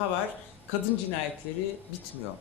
var. Kadın cinayetleri bitmiyor.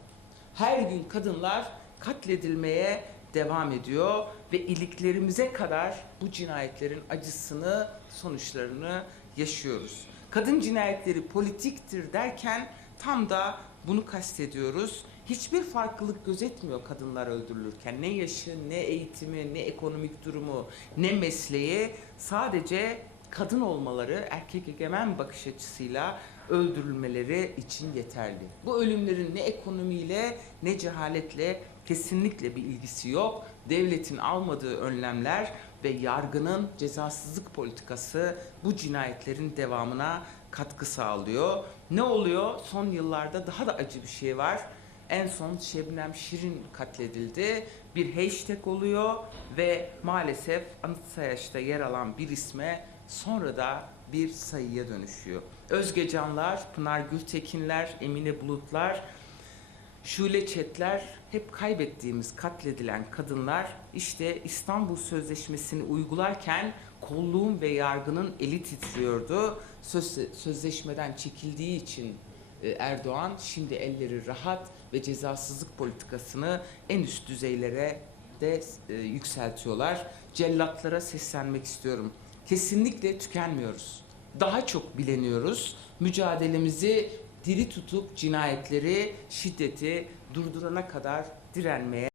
Her gün kadınlar katledilmeye devam ediyor ve iliklerimize kadar bu cinayetlerin acısını, sonuçlarını yaşıyoruz. Kadın cinayetleri politiktir derken tam da bunu kastediyoruz. Hiçbir farklılık gözetmiyor kadınlar öldürülürken. Ne yaşı, ne eğitimi, ne ekonomik durumu, ne mesleği. Sadece kadın olmaları erkek egemen bakış açısıyla öldürülmeleri için yeterli. Bu ölümlerin ne ekonomiyle ne cehaletle kesinlikle bir ilgisi yok. Devletin almadığı önlemler ve yargının cezasızlık politikası bu cinayetlerin devamına katkı sağlıyor. Ne oluyor? Son yıllarda daha da acı bir şey var. En son Şebnem Şirin katledildi. Bir hashtag oluyor ve maalesef Anıt Sayaç'ta yer alan bir isme sonra da bir sayıya dönüşüyor. Özge Canlar, Pınar Gültekinler, Emine Bulutlar, Şule Çetler hep kaybettiğimiz katledilen kadınlar işte İstanbul Sözleşmesi'ni uygularken kolluğun ve yargının eli titriyordu. Söz, sözleşmeden çekildiği için e, Erdoğan şimdi elleri rahat ve cezasızlık politikasını en üst düzeylere de e, yükseltiyorlar. Cellatlara seslenmek istiyorum. Kesinlikle tükenmiyoruz. Daha çok bileniyoruz. Mücadelemizi diri tutup cinayetleri, şiddeti durdurana kadar direnmeye